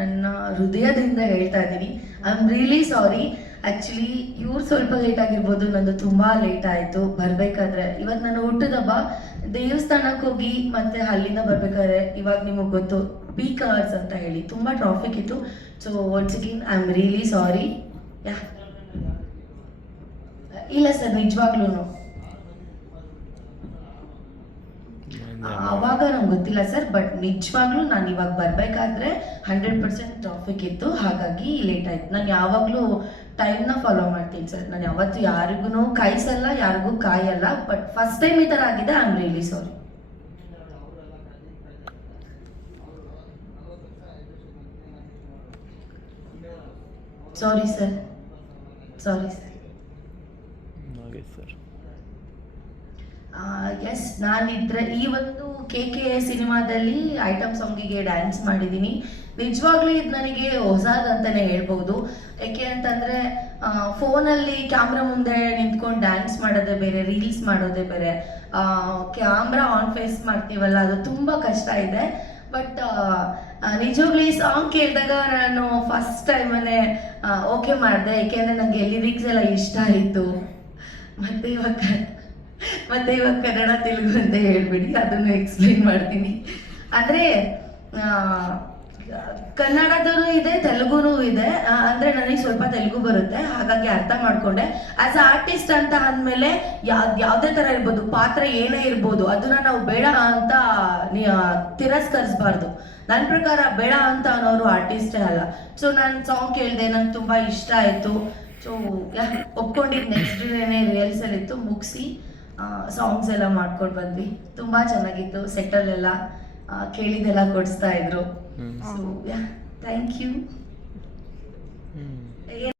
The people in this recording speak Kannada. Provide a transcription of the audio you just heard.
ನನ್ನ ಹೃದಯದಿಂದ ಹೇಳ್ತಾ ಇದ್ದೀನಿ. I am really sorry. Actually ಇವ್ರು ಸ್ವಲ್ಪ ಲೇಟ್ ಆಗಿರ್ಬೋದು, ನಂದು ತುಂಬ ಲೇಟ್ ಆಯಿತು ಬರಬೇಕಾದ್ರೆ. ಇವತ್ತು ನಾನು ಹುಟ್ಟಿದ ಹಬ್ಬ, ದೇವಸ್ಥಾನಕ್ಕೆ ಹೋಗಿ ಮತ್ತೆ ಅಲ್ಲಿಂದ ಬರಬೇಕಾದ್ರೆ ಇವಾಗ ನಿಮಗೆ ಗೊತ್ತು ಪೀಕ್ ಅವರ್ಸ್ ಅಂತ ಹೇಳಿ ತುಂಬ ಟ್ರಾಫಿಕ್ ಇತ್ತು. So once again I am really sorry. Yeah ಇಲ್ಲ ಸರ್, ನಿಜವಾಗ್ಲೂ ಅವಾಗ ನಂಗೆ ಗೊತ್ತಿಲ್ಲ ಸರ್, ಬಟ್ ನಿಜವಾಗ್ಲೂ ನಾನು ಇವಾಗ ಬರಬೇಕಾದ್ರೆ 100% ಟ್ರಾಫಿಕ್ ಇತ್ತು, ಹಾಗಾಗಿ ಲೇಟ್ ಆಯ್ತು. ನಾನು ಯಾವಾಗಲೂ ಟೈಮ್ನ ಫಾಲೋ ಮಾಡ್ತೀನಿ ಸರ್. ನಾನು ಯಾವತ್ತು ಯಾರಿಗೂ ಕಾಯಿಸಲ್ಲ, ಯಾರಿಗೂ ಕಾಯಲ್ಲ. ಬಟ್ ಫಸ್ಟ್ ಟೈಮ್ ಈ ಥರ ಆಗಿದೆ. I am really sorry. Sorry sir, sorry sir. Yes, ನಾನಿದ್ರೆ ಈ ಒಂದು KK ಸಿನಿಮಾದಲ್ಲಿ ಐಟಮ್ ಸಾಂಗಿಗೆ ಡ್ಯಾನ್ಸ್ ಮಾಡಿದ್ದೀನಿ. ನಿಜವಾಗ್ಲೂ ಇದು ನನಗೆ ಹೊಸದಂತಲೇ ಹೇಳ್ಬೋದು. ಯಾಕೆ ಅಂತಂದರೆ ಫೋನಲ್ಲಿ ಕ್ಯಾಮ್ರಾ ಮುಂದೆ ನಿಂತ್ಕೊಂಡು ಡ್ಯಾನ್ಸ್ ಮಾಡೋದೇ ಬೇರೆ, ರೀಲ್ಸ್ ಮಾಡೋದೇ ಬೇರೆ. ಕ್ಯಾಮ್ರಾ ಆನ್ ಫೇಸ್ ಮಾಡ್ತೀವಲ್ಲ, ಅದು ತುಂಬ ಕಷ್ಟ ಇದೆ. ಬಟ್ ನಿಜವಾಗ್ಲೂ ಈ ಸಾಂಗ್ ಕೇಳಿದಾಗ ನಾನು ಫಸ್ಟ್ ಟೈಮನ್ನೇ ಓಕೆ ಮಾಡಿದೆ. ಏಕೆಂದರೆ ನನಗೆ ಲಿರಿಕ್ಸ್ ಎಲ್ಲ ಇಷ್ಟ ಆಯಿತು. ಮತ್ತೆ ಇವಾಗ ಕನ್ನಡ ತೆಲುಗು ಅಂತ ಹೇಳ್ಬಿಡಿ, ಅದನ್ನು ಎಕ್ಸ್ಪ್ಲೈನ್ ಮಾಡ್ತೀನಿ. ಅಂದರೆ ಕನ್ನಡದೂ ಇದೆ, ತೆಲುಗುನೂ ಇದೆ. ಅಂದರೆ ನನಗೆ ಸ್ವಲ್ಪ ತೆಲುಗು ಬರುತ್ತೆ, ಹಾಗಾಗಿ ಅರ್ಥ ಮಾಡಿಕೊಂಡೆ. ಆ್ಯಸ್ ಅ ಆರ್ಟಿಸ್ಟ್ ಅಂತ ಅಂದಮೇಲೆ ಯಾವುದೇ ಥರ ಇರ್ಬೋದು, ಪಾತ್ರ ಏನೇ ಇರ್ಬೋದು, ಅದನ್ನು ನಾವು ಬೇಡ ಅಂತ ತಿರಸ್ಕರಿಸಬಾರ್ದು. ನನ್ನ ಪ್ರಕಾರ ಬೇಡ ಅಂತ ಅನ್ನೋರು ಆರ್ಟಿಸ್ಟೇ ಅಲ್ಲ. ಸೊ ನಾನು ಸಾಂಗ್ ಕೇಳಿದೆ, ನಂಗೆ ತುಂಬ ಇಷ್ಟ ಆಯಿತು. ಸೊ ಒಪ್ಕೊಂಡಿದ್ದು ನೆಕ್ಸ್ಟ್ ಡೇನೇ ರಿಹರ್ಸಲ್ ಇತ್ತು, ಮುಗಿಸಿ ಸಾಂಗ್ಸ್ ಎಲ್ಲ ಮಾಡ್ಕೊಂಡು ಬಂದ್ವಿ. ತುಂಬ ಚೆನ್ನಾಗಿತ್ತು. ಸೆಟ್ಟಲ್ಲೆಲ್ಲ ಕೇಳಿದೆಲ್ಲ ಕೊಡಿಸ್ತಾ ಇದ್ರು. So thank you.